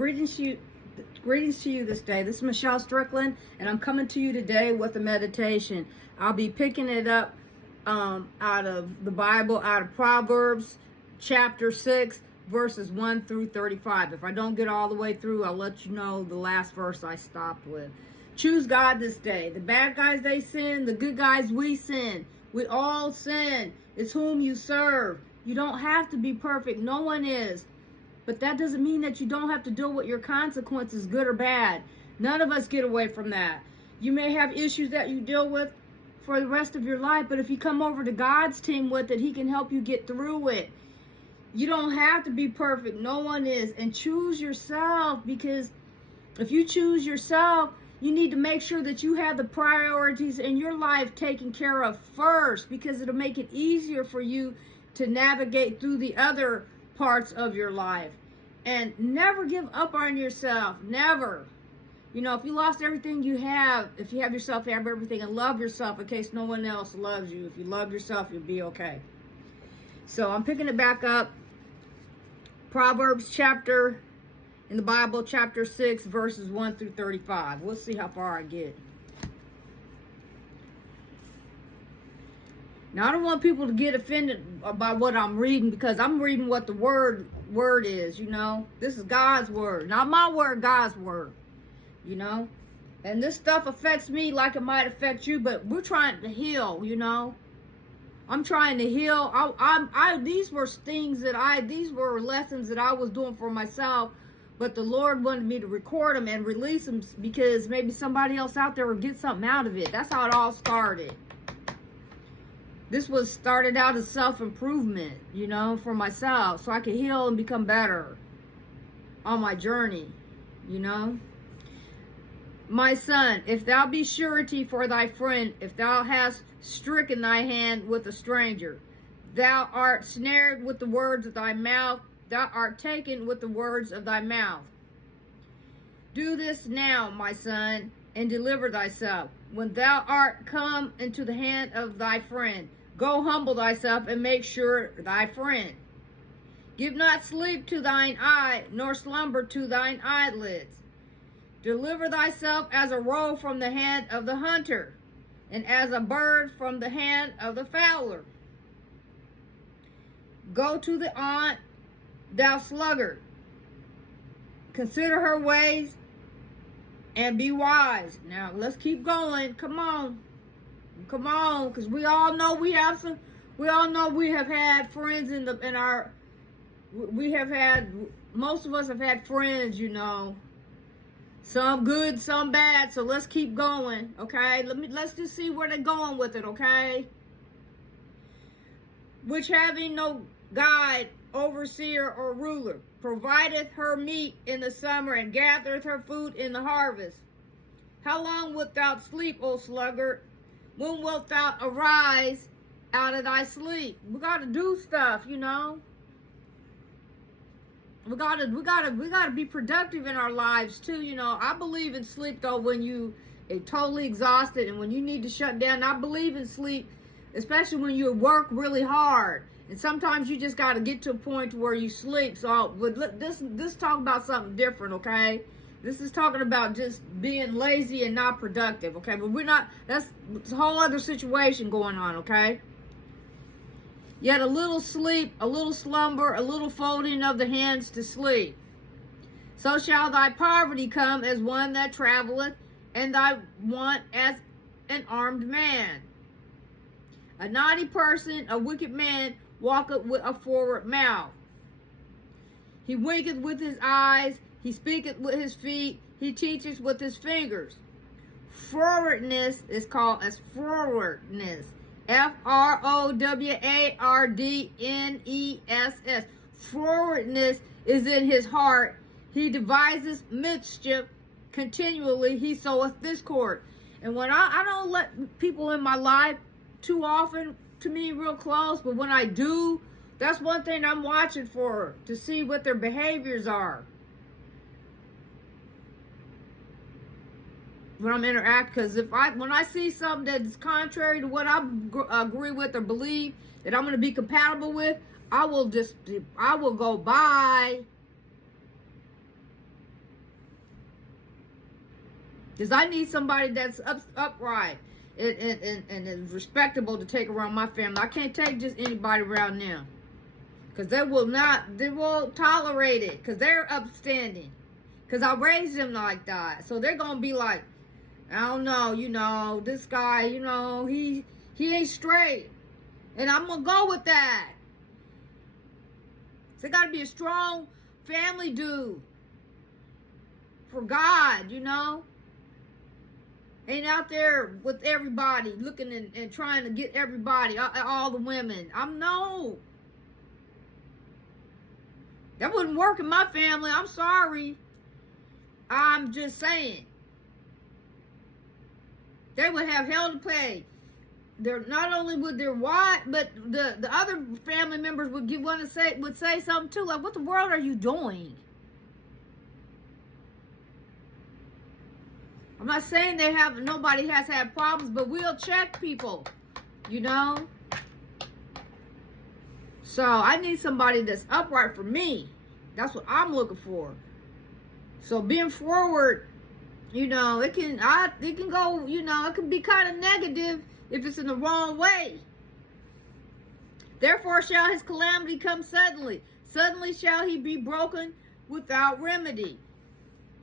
Greetings to you this day. This is Michelle Strickland, and I'm coming to you today with a meditation. I'll be picking it up out of the Bible, out of Proverbs, chapter 6, verses 1 through 35. If I don't get all the way through, I'll let you know the last verse I stopped with. Choose God this day. The bad guys, they sin. The good guys, we sin. We all sin. It's whom you serve. You don't have to be perfect. No one is. But that doesn't mean that you don't have to deal with your consequences, good or bad. None of us get away from that. You may have issues that you deal with for the rest of your life, but if you come over to God's team with it, He can help you get through it. You don't have to be perfect. No one is. And choose yourself, because if you choose yourself, you need to make sure that you have the priorities in your life taken care of first, because it'll make it easier for you to navigate through the other parts of your life. And never give up on yourself. Never. You know, if you lost everything you have, if you have yourself, you have everything, and love yourself in case no one else loves you. If you love yourself, you'll be okay. So I'm picking it back up. Proverbs chapter, in the Bible, chapter 6, verses 1 through 35. We'll see how far I get. Now, I don't want people to get offended about what I'm reading, because I'm reading what the word is, you know. This is God's word. Not my word, God's word, you know. And this stuff affects me like it might affect you, but we're trying to heal, you know. I'm trying to heal. These were these were lessons that I was doing for myself, but the Lord wanted me to record them and release them because maybe somebody else out there will get something out of it. That's how it all started. This was started out as self-improvement, you know, for myself, so I could heal and become better on my journey, you know. My son, if thou be surety for thy friend, if thou hast stricken thy hand with a stranger, thou art snared with the words of thy mouth, thou art taken with the words of thy mouth. Do this now, my son, and deliver thyself. When thou art come into the hand of thy friend, go humble thyself and make sure thy friend. Give not sleep to thine eye, nor slumber to thine eyelids. Deliver thyself as a roe from the hand of the hunter, and as a bird from the hand of the fowler. Go to the aunt, thou sluggard. Consider her ways and be wise. Now, let's keep going. Come on. Come on, because we all know we have had friends most of us have had friends, you know. Some good, some bad, so let's keep going, okay? Let's just see where they're going with it, okay? Which having no guide, overseer, or ruler, provideth her meat in the summer, and gathereth her food in the harvest. How long wilt thou sleep, O sluggard? When wilt thou arise out of thy sleep? We gotta do stuff, you know. We gotta be productive in our lives too, you know. I believe in sleep though when you are totally exhausted and when you need to shut down. I believe in sleep, especially when you work really hard. And sometimes you just gotta get to a point where you sleep. So this talk about something different, okay? This is talking about just being lazy and not productive, okay? But that's a whole other situation going on, okay? Yet a little sleep, a little slumber, a little folding of the hands to sleep. So shall thy poverty come as one that traveleth, and thy want as an armed man. A naughty person, a wicked man, walketh with a forward mouth. He winketh with his eyes, he speaketh with his feet, he teacheth with his fingers. Forwardness is called as forwardness. Frowardness. Forwardness is in his heart. He devises mischief continually. He soweth discord. And when I don't let people in my life too often to me real close, but when I do, that's one thing I'm watching for, to see what their behaviors are when I'm interacting. Because when I see something that's contrary to what I agree with or believe that I'm going to be compatible with, I will go by Because I need somebody that's upright and is respectable to take around my family. I can't take just anybody around them. Because they won't tolerate it. Because they're upstanding. Because I raised them like that. So they're going to be like, I don't know, this guy, he ain't straight. And I'm going to go with that. So they got to be a strong family dude. For God, Ain't out there with everybody looking and trying to get everybody, all the women. No. That wouldn't work in my family. I'm sorry. I'm just saying. They would have hell to pay. They're not only would their wife, but the other family members would say something too, like, what the world are you doing? I'm not saying nobody has had problems, but we'll check people, So I need somebody that's upright for me. That's what I'm looking for. So being forward, it can go, it can be kind of negative if it's in the wrong way. Therefore shall his calamity come suddenly. Suddenly shall he be broken without remedy.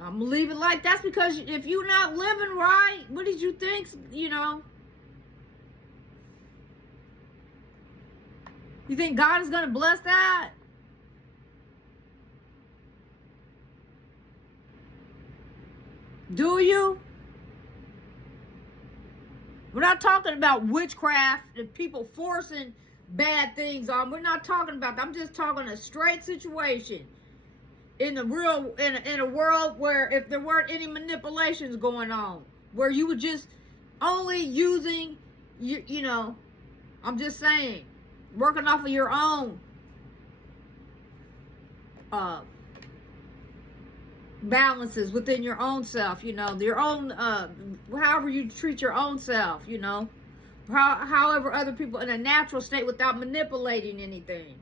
I'm going to leave it like that's because if you're not living right, what did you think, You think God is going to bless that? Do you? We're not talking about witchcraft and people forcing bad things on. We're not talking about that. I'm just talking a straight situation. In a world where if there weren't any manipulations going on, where you were just only using, I'm just saying, working off of your own balances within your own self, your own, however you treat your own self, however other people in a natural state without manipulating anything.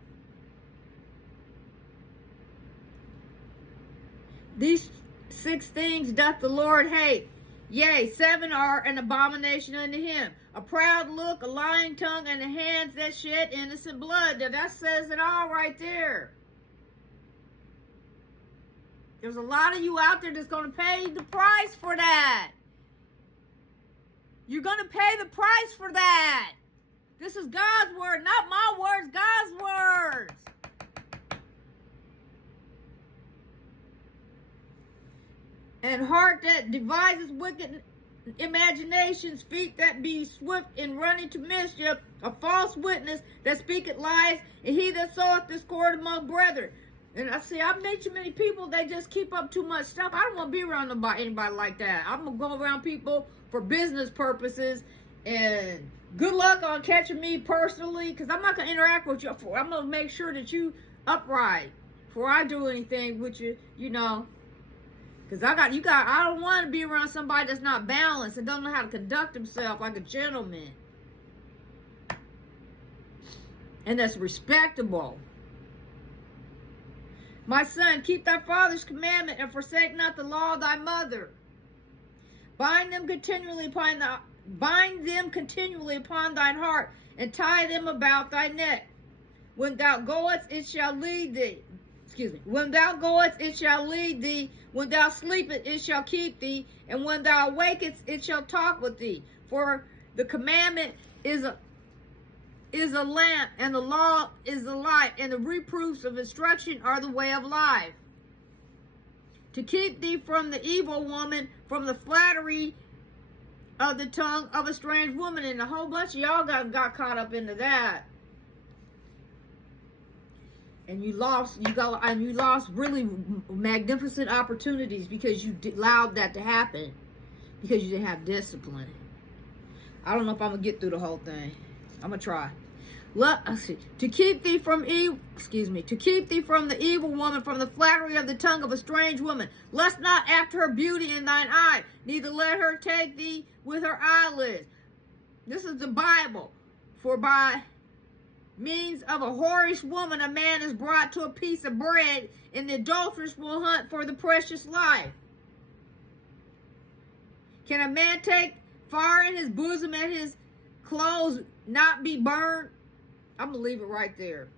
These 6 things doth the Lord hate. Yea, 7 are an abomination unto him. A proud look, a lying tongue, and the hands that shed innocent blood. Now that says it all right there. There's a lot of you out there that's going to pay the price for that. You're going to pay the price for that. This is God's word, not my words, God's words. And heart that devises wicked imaginations, feet that be swift in running to mischief, a false witness that speaketh lies, and he that soweth discord among brethren. And I've met too many people, they just keep up too much stuff. I don't want to be around anybody like that. I'm going to go around people for business purposes, and good luck on catching me personally, because I'm not going to interact with you. I'm going to make sure that you upright before I do anything with you, Because I don't want to be around somebody that's not balanced and don't know how to conduct himself like a gentleman. And that's respectable. My son, keep thy father's commandment and forsake not the law of thy mother. Bind them continually upon thine heart and tie them about thy neck. When thou goest, it shall lead thee. When thou goest, it shall lead thee. When thou sleepest, it shall keep thee. And when thou awakest, it shall talk with thee. For the commandment is a lamp, and the law is the light, and the reproofs of instruction are the way of life. To keep thee from the evil woman, from the flattery of the tongue of a strange woman. And a whole bunch of y'all got caught up into that. And you lost really magnificent opportunities because you allowed that to happen, because you didn't have discipline. I don't know if I'm gonna get through the whole thing. I'm gonna try. Let's see. To keep thee from the evil woman, from the flattery of the tongue of a strange woman. Lust not after her beauty in thine eye, neither let her take thee with her eyelids. This is the Bible. For by means of a whorish woman, a man is brought to a piece of bread, and the adulteress will hunt for the precious life. Can a man take fire in his bosom and his clothes not be burned? I'm going to leave it right there.